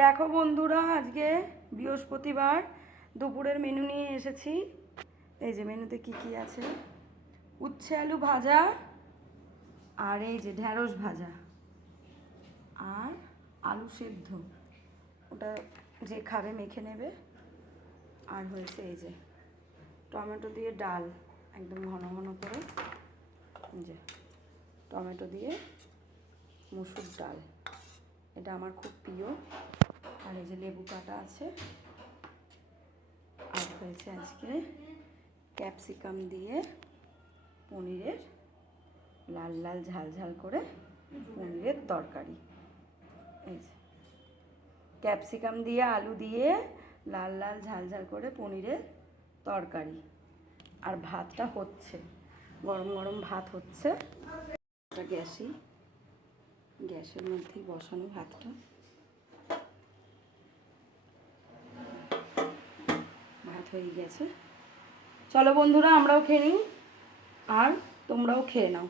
দেখো বন্ধুরা, আজকে বৃহস্পতিবার দুপুরের মেনু নিয়ে এসেছি। এই যে মেনুতে কি কি আছে: উচ্ছে আলু ভাজা, আর এই যে ঢ্যাঁড়স ভাজা, আর আলু সেদ্ধ, ওটা যে খাবে মেখে নেবে। আর হয়েছে এই যে টমেটো দিয়ে ডাল, একদম ঘন ঘন করে, এই যে টমেটো দিয়ে মুসুর ডাল, এটা আমার খুব প্রিয়। আর এই যে লেবু কাটা আছে। আর হয়েছে আজকে ক্যাপসিকাম দিয়ে পনিরের লাল লাল ঝাল ঝাল করে পনিরের তরকারি। এই যে ক্যাপসিকাম দিয়ে আলু দিয়ে লাল লাল ঝাল ঝাল করে পনিরের তরকারি। আর ভাতটা হচ্ছে, গরম গরম ভাত হচ্ছে। গ্যাসের মধ্যেই বসানো ভাতটা। ভাত হয়ে গেছে। চলো বন্ধুরা, আমরাও খেয়ে নিই আর তোমরাও খেয়ে নাও।